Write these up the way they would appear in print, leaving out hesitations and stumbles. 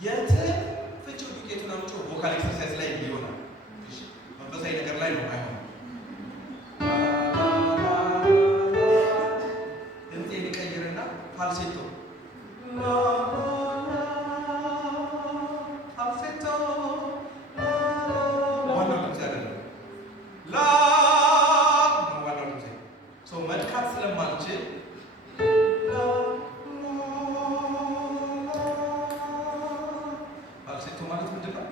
የት ፍቺው ዱቄቱን አምጪ ቮካል ኤክሰርሳይዝ ላይ ይሆናል። እሺ መንፈሳዊ ነገር ላይ ነው አይሆን። ድምጤ ሊቀይርና ፋልሴቶ ፋልሴቶ ዋናው ድምጽ አይደለም ላ ነው ዋናው ድምጽ ሰው መድካት ስለማልችል ፋልሴቶ ማለት ምንድን ነው?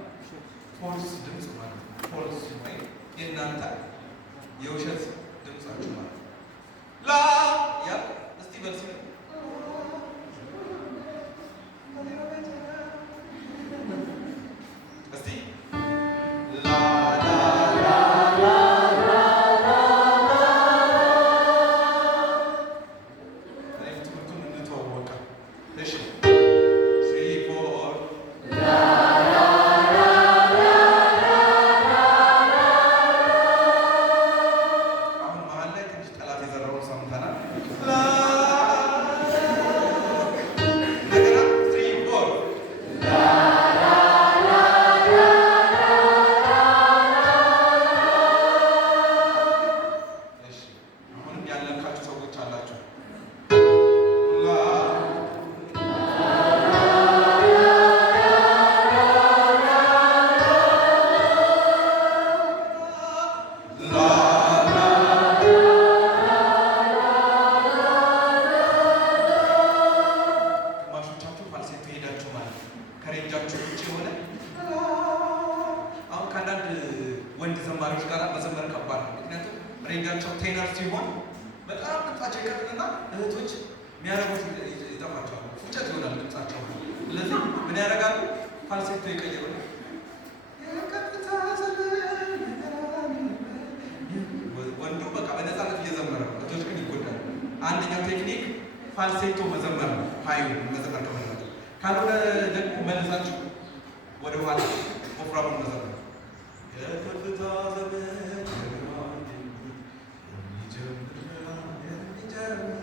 ፎልስ ድምጽ ማለት ነው። ፎልስ ወይ የእናንተ የውሸት ድምጻችሁ ማለት ነው። ላ ያ እስቲ በልሲ እስቲ ላ ላ ላ ላ ላ ላ እኔ ትምህርቱን እንተዋወቃ እሺ 3 4 አሁን መሀል ላይ ትንሽ ጠላት የዘራውን ሰምተናል። እንደገና 3 4 እሺ አሁንም ያለካችሁ ሰዎች አላችሁ። ላ ግማሾቻችሁ ፋልሴቶ ሄዳችሁ ማለት ነው። ከሬንጃችሁ ውጭ የሆነ አሁን ከአንዳንድ ወንድ ዘማሪዎች ጋር መዘመር ከባድ ነው። ምክንያቱም ሬንጃቸው ቴነር ሲሆን በጣም ድምጻቸው ይቀጥልና እህቶች የሚያደርጉት ይጠፋቸዋል፣ ፉጨት ይሆናል ድምጻቸው። ስለዚህ ምን ያደርጋሉ? ፋልሴቶ ይቀይሩና ወንዱ በቃ በነፃነት እየዘመረ ነው፣ እህቶች ግን ይጎዳሉ። አንደኛው ቴክኒክ ፋልሴቶ መዘመር ነው። ሀዩ መዘመር ከፈለጋችሁ፣ ካልሆነ ደግሞ መልሳችሁ ወደ ኋላ ወፍራሙን መዘመር። የከፍታ ዘመን የሚጀምር